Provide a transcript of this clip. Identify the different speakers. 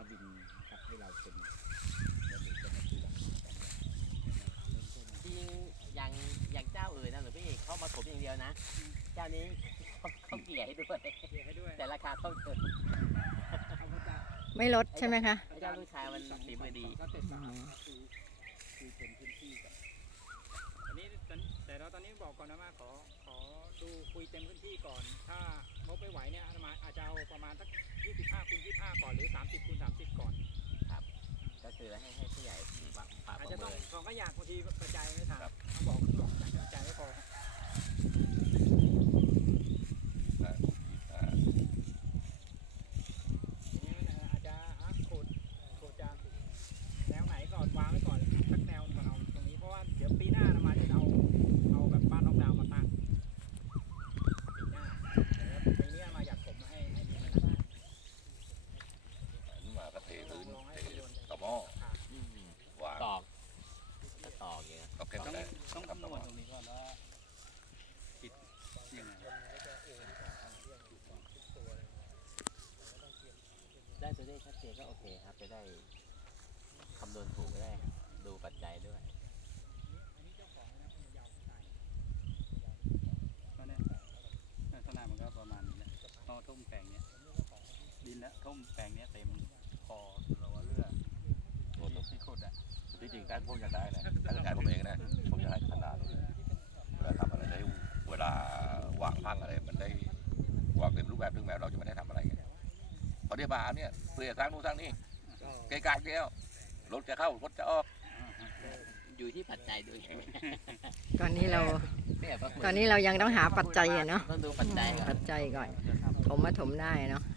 Speaker 1: บินครับให้เราเป็นแล้วเดี๋ยวจะมาคุยกัน
Speaker 2: จริงอย่างเจ้าอื่นนะหรือพี่เขามาถมอย่างเดียวนะเจ้านี้เขาเกลี่ยให้ด้วยแต่ราคาเท่าเดิม
Speaker 3: ไม่ลดใช่ไหมคะ
Speaker 2: เจ้าลูกชายมันฝีมือดี
Speaker 1: ก็เสร็จแล้วคือเป็นพื้นที่กับ
Speaker 4: อันนี้แต่เราตอนนี้บอกก่อนนะว่าขอดูคุยเต็มพื้นที่ก่อน ถ้างบไม่ไหวเนี่ยอาจจะเอาประมาณสัก25 คูณ 25 ก่อนหรือ 30 คูณ 30 ก่อน
Speaker 2: ก็คือให้ผู้ใหญ่ปรับป
Speaker 4: อาจ
Speaker 2: ระ
Speaker 4: จะต้อง
Speaker 2: เมิน
Speaker 4: ของก็อยากบางทีกระจายไม่ทันเขาบอกกระจายไม่พอทีนี้อาจจะโคดจะแนวไหนก่อนวางไว้ก่อนสักแนวก่อนเอาตรงนี้เพราะว่าเดี๋ยวปีหน้ามาจะเอาแบบบ้านน็อกดาวน์มาตั้งปีหน้าแต่ปีนี้มาอยากผมให้ดีมาตั้ง
Speaker 5: มาก็เทพื้น
Speaker 4: ลองให้
Speaker 5: เท
Speaker 4: โยน
Speaker 5: ต่อหม้อ
Speaker 2: อืม
Speaker 5: วาง
Speaker 2: ตอกก็ตอกอย่างเงี้ย
Speaker 5: ก็แค่
Speaker 1: ต้อง
Speaker 5: นั้น
Speaker 1: ต้องคำนวณตรงนี้ก่อนว่าปิดยังไง
Speaker 2: ได้ตัวเลขชัดเจนก็โอเคครับจะได้คำนวณถูกก็ได้ดูปัจจัยด้วย
Speaker 1: ก็เนี่ยลักษณะมันก็ประมาณนี้แหละพอทุ่มแปลงเนี้ยดินแล้วทุ่มแปลงเนี้ยเต็มคอเราว่าเรือที่ขุดอ่ะ
Speaker 5: ที่จริงการผมอยากได้นะการจัดการผมเองนะผมอยากให้ขนาดเวลาทำอะไรได้เวลาวางพักอะไรมันได้วางเต็มรูปแบบถึงแม้เราจะไม่ได้ทำอะไรไงพอเดี๋ยวมาเนี่ยเพื่อสร้างนู่นสร้างนี่ไกลๆเดียวรถจะเข้ารถจะออก
Speaker 2: อยู่ที่ปัจจัยด้วย
Speaker 3: ตอนนี้เรา
Speaker 2: เนี่ยประเมิ
Speaker 3: ตอนนี้เรายังต้องหาปัจจัยอะเนาะ
Speaker 2: ต้องดูปัจจัยก่อน
Speaker 3: ปัจจัยก่อนถมมาถมได้เนาะ